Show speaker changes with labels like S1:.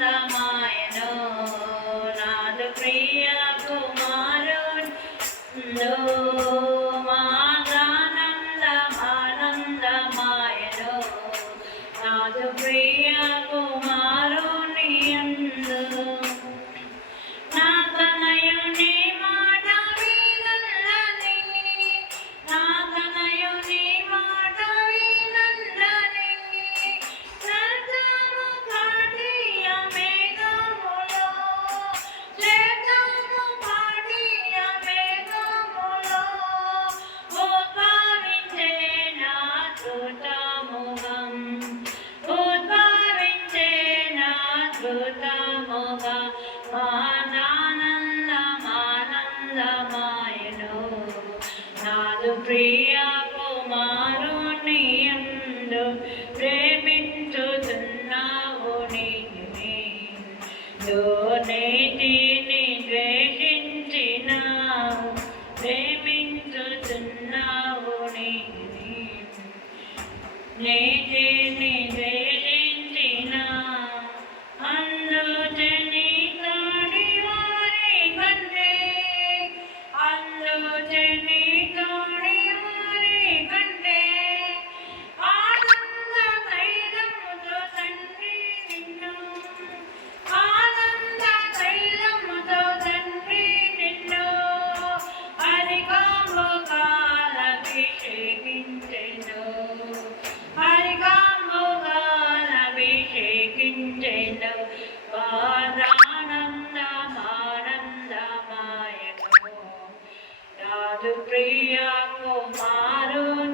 S1: ఆనందమాయను నాదు ప్రియ కుమారుడు మానందమానందమాయను నాదు ప్రియ కుమారుని నా కృతముగా మానందమానందమాయను నాదు ప్రియ కుమారుని యందు ప్రేమించుతున్నావు నీతిని దుర్నీతిని ద్వేషించినావు ప్రేమించుతున్నావు నీతిని నీతిని ద్వేషించిన പ്രിയ കുമാരുണിയുണ്ടും